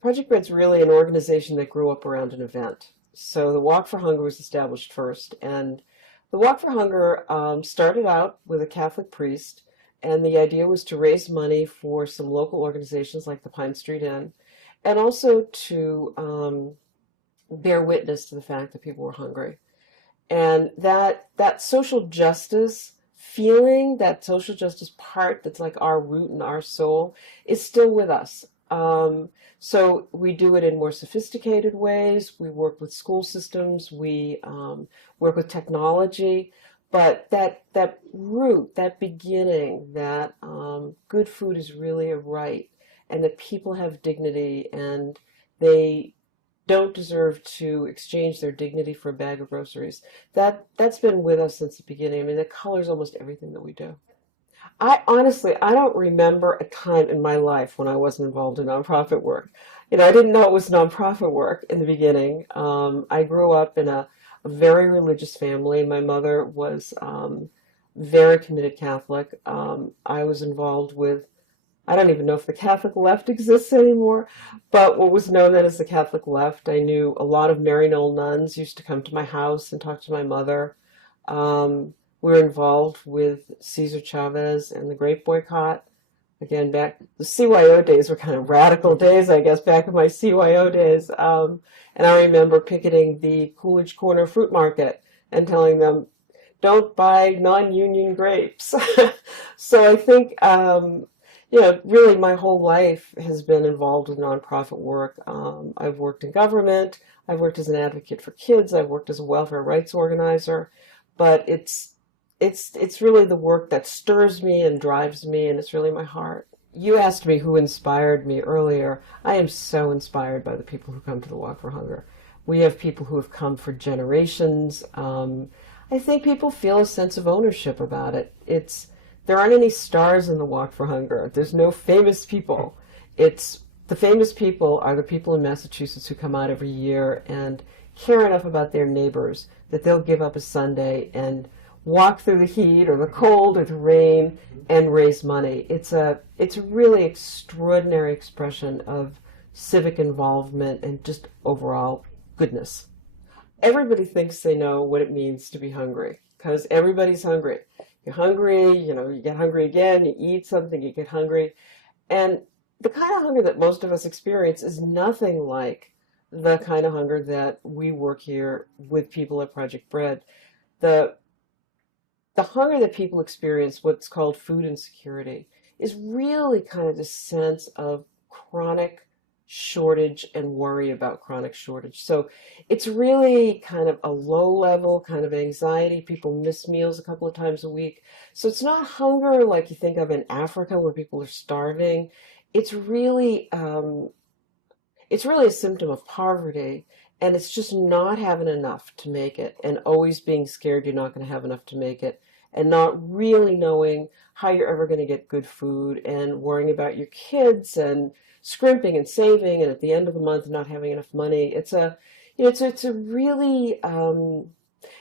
Project Bread's really an organization that grew up around an event. So the Walk for Hunger was established first, and the Walk for Hunger started out with a Catholic priest, and the idea was to raise money for some local organizations like the Pine Street Inn, and also to bear witness to the fact that people were hungry. And that social justice feeling, that social justice part that's like our root and our soul, is still with us. So we do it in more sophisticated ways. We work with school systems. We work with technology. But that root, that beginning, that good food is really a right, and that people have dignity, and they don't deserve to exchange their dignity for a bag of groceries. That's been with us since the beginning. I mean, it colors almost everything that we do. I honestly, I don't remember a time in my life when I wasn't involved in nonprofit work. I didn't know it was nonprofit work in the beginning. I grew up in a very religious family. My mother was very committed Catholic. I was involved with, I don't even know if the Catholic left exists anymore, but what was known then as the Catholic left. I knew a lot of Maryknoll nuns used to come to my house and talk to my mother. We were involved with Cesar Chavez and the Grape Boycott. Again, back, the CYO days were kind of radical days, I guess, back in my CYO days. And I remember picketing the Coolidge Corner Fruit Market and telling them, don't buy non-union grapes. So I think, really my whole life has been involved with nonprofit work. I've worked in government. I've worked as an advocate for kids. I've worked as a welfare rights organizer. But it's really the work that stirs me and drives me, and it's really my heart. You asked me who inspired me earlier. I am so inspired by the people who come to the Walk for Hunger. We have people who have come for generations. I think people feel a sense of ownership about it. There aren't any stars in the Walk for Hunger. There's no famous people. The famous people are the people in Massachusetts who come out every year and care enough about their neighbors that they'll give up a Sunday and walk through the heat or the cold or the rain and raise money. It's a really extraordinary expression of civic involvement and just overall goodness. Everybody thinks they know what it means to be hungry because everybody's hungry. You're hungry, you get hungry again, you eat something, you get hungry. And the kind of hunger that most of us experience is nothing like the kind of hunger that we work here with people at Project Bread. The hunger that people experience, what's called food insecurity, is really kind of this sense of chronic shortage and worry about chronic shortage. So it's really kind of a low level kind of anxiety. People miss meals a couple of times a week. So it's not hunger like you think of in Africa where people are starving. It's really a symptom of poverty, and it's just not having enough to make it and always being scared you're not going to have enough to make it and not really knowing how you're ever going to get good food and worrying about your kids and scrimping and saving and at the end of the month not having enough money. It's a really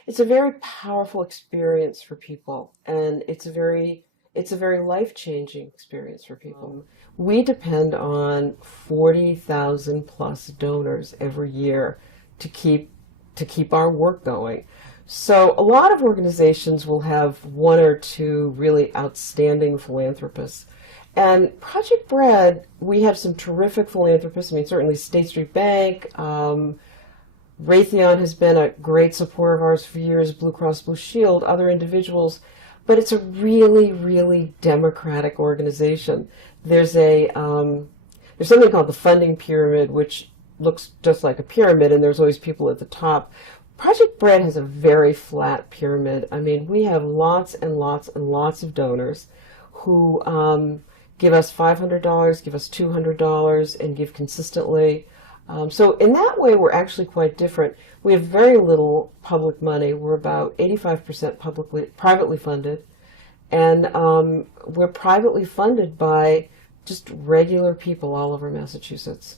it's a very powerful experience for people, and it's a very life-changing experience for people. We depend on 40,000 plus donors every year to keep our work going. So a lot of organizations will have one or two really outstanding philanthropists. And Project Bread, we have some terrific philanthropists. I mean, certainly State Street Bank, Raytheon has been a great supporter of ours for years, Blue Cross Blue Shield, other individuals. But it's a really, really democratic organization. There's something called the funding pyramid, which looks just like a pyramid, and there's always people at the top. Project Bread has a very flat pyramid. I mean, we have lots and lots and lots of donors who give us $500, give us $200, and give consistently. So in that way, we're actually quite different. We have very little public money. We're about 85% privately funded, and we're privately funded by just regular people all over Massachusetts.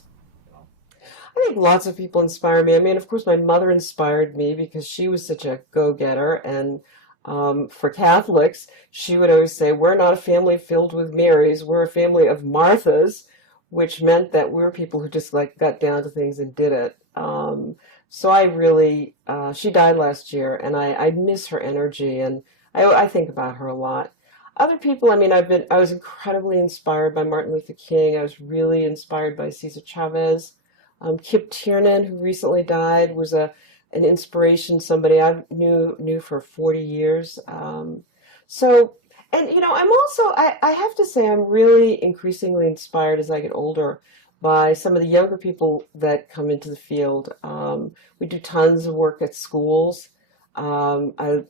I think lots of people inspire me. I mean, of course, my mother inspired me because she was such a go-getter, and for Catholics, she would always say, we're not a family filled with Marys, we're a family of Marthas. which meant that we were people who just like got down to things and did it. So I really, she died last year, and I miss her energy, and I think about her a lot. Other people, I mean, I was incredibly inspired by Martin Luther King. I was really inspired by Cesar Chavez. Kip Tiernan, who recently died, was an inspiration, somebody I knew for 40 years. So, and I have to say, I'm really increasingly inspired as I get older by some of the younger people that come into the field. We do tons of work at schools. Um, I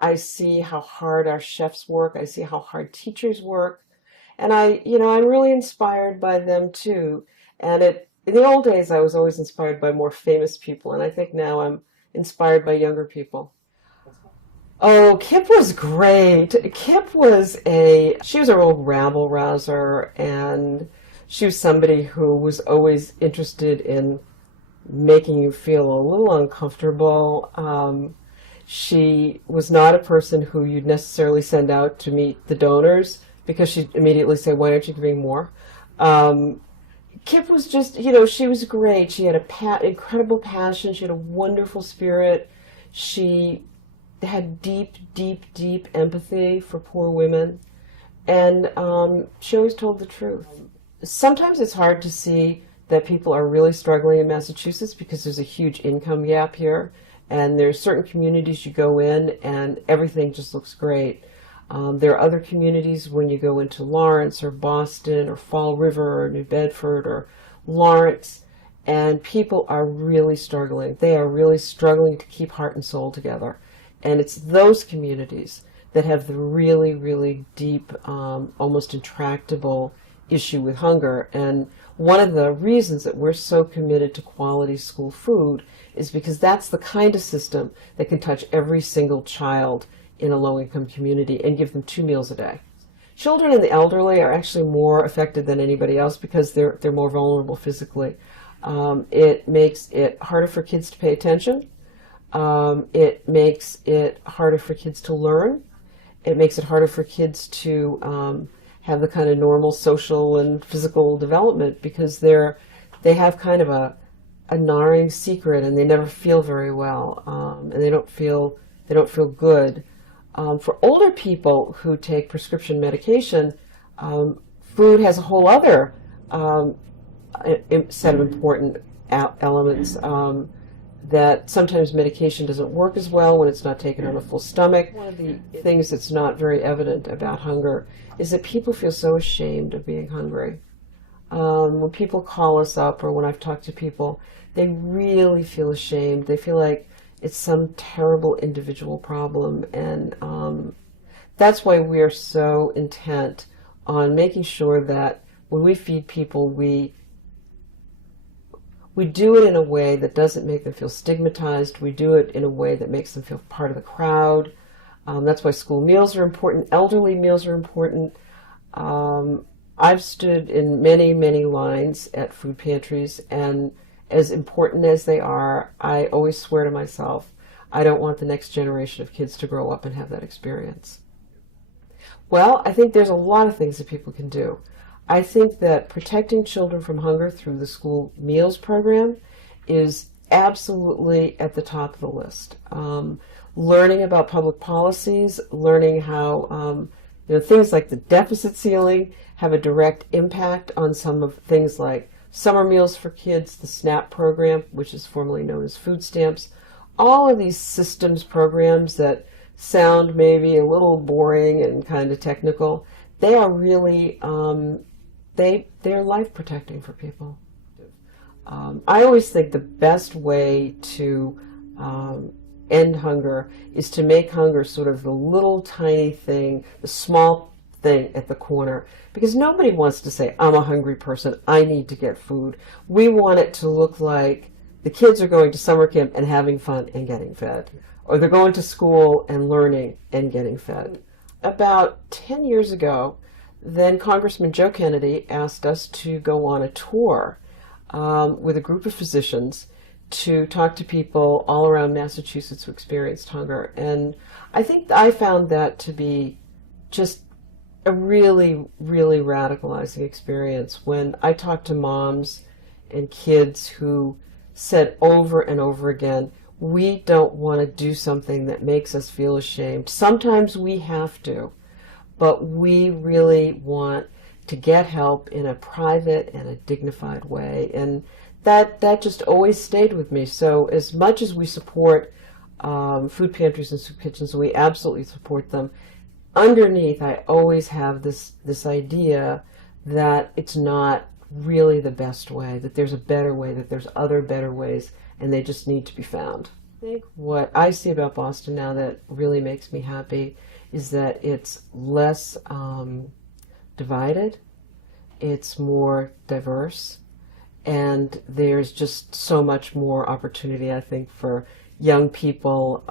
I see how hard our chefs work. I see how hard teachers work. And I'm really inspired by them too. And in the old days, I was always inspired by more famous people. And I think now I'm inspired by younger people. Oh, Kip was great. She was a real rabble rouser, and she was somebody who was always interested in making you feel a little uncomfortable. She was not a person who you'd necessarily send out to meet the donors because she'd immediately say, "Why aren't you giving more?" Um, Kip was just, she was great. She had incredible passion. She had a wonderful spirit. She had deep, deep, deep empathy for poor women, and she always told the truth. Sometimes it's hard to see that people are really struggling in Massachusetts because there's a huge income gap here, and there's certain communities you go in and everything just looks great. There are other communities when you go into Lawrence or Boston or Fall River or New Bedford or Lawrence, and people are really struggling. They are really struggling to keep heart and soul together. And it's those communities that have the really, really deep, almost intractable issue with hunger. And one of the reasons that we're so committed to quality school food is because that's the kind of system that can touch every single child in a low-income community and give them 2 meals a day. Children and the elderly are actually more affected than anybody else because they're more vulnerable physically. It makes it harder for kids to pay attention. It makes it harder for kids to learn. It makes it harder for kids to have the kind of normal social and physical development because they have kind of a gnawing secret, and they never feel very well, and they don't feel good. For older people who take prescription medication, food has a whole other set of important elements. That sometimes medication doesn't work as well when it's not taken on a full stomach. One of the things that's not very evident about hunger is that people feel so ashamed of being hungry. When people call us up or when I've talked to people, they really feel ashamed. They feel like it's some terrible individual problem, and that's why we're so intent on making sure that when we feed people, we do it in a way that doesn't make them feel stigmatized. We do it in a way that makes them feel part of the crowd. That's why school meals are important. Elderly meals are important. I've stood in many, many lines at food pantries, and as important as they are, I always swear to myself, I don't want the next generation of kids to grow up and have that experience. Well, I think there's a lot of things that people can do. I think that protecting children from hunger through the school meals program is absolutely at the top of the list. Learning about public policies, learning how things like the deficit ceiling have a direct impact on some of things like summer meals for kids, the SNAP program, which is formerly known as food stamps. All of these systems programs that sound maybe a little boring and kind of technical, they are really they're life protecting for people. I always think the best way to end hunger is to make hunger sort of the little tiny thing, the small thing at the corner, because nobody wants to say, "I'm a hungry person, I need to get food." We want it to look like the kids are going to summer camp and having fun and getting fed, or they're going to school and learning and getting fed. About 10 years ago, then Congressman Joe Kennedy asked us to go on a tour with a group of physicians to talk to people all around Massachusetts who experienced hunger. And I think I found that to be just a really, really radicalizing experience when I talk to moms and kids who said over and over again, we don't want to do something that makes us feel ashamed. Sometimes we have to, but we really want to get help in a private and a dignified way. And that just always stayed with me. So as much as we support food pantries and soup kitchens, we absolutely support them. Underneath, I always have this idea that it's not really the best way, that there's a better way, that there's other better ways, and they just need to be found. I think what I see about Boston now that really makes me happy is that it's less divided, it's more diverse, and there's just so much more opportunity, I think, for young people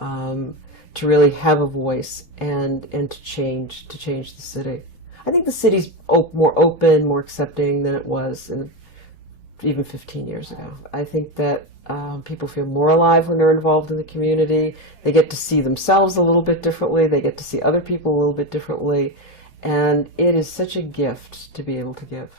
to really have a voice and to change the city. I think the city's more open, more accepting than it was even 15 years ago. I think that people feel more alive when they're involved in the community. They get to see themselves a little bit differently. They get to see other people a little bit differently. And it is such a gift to be able to give.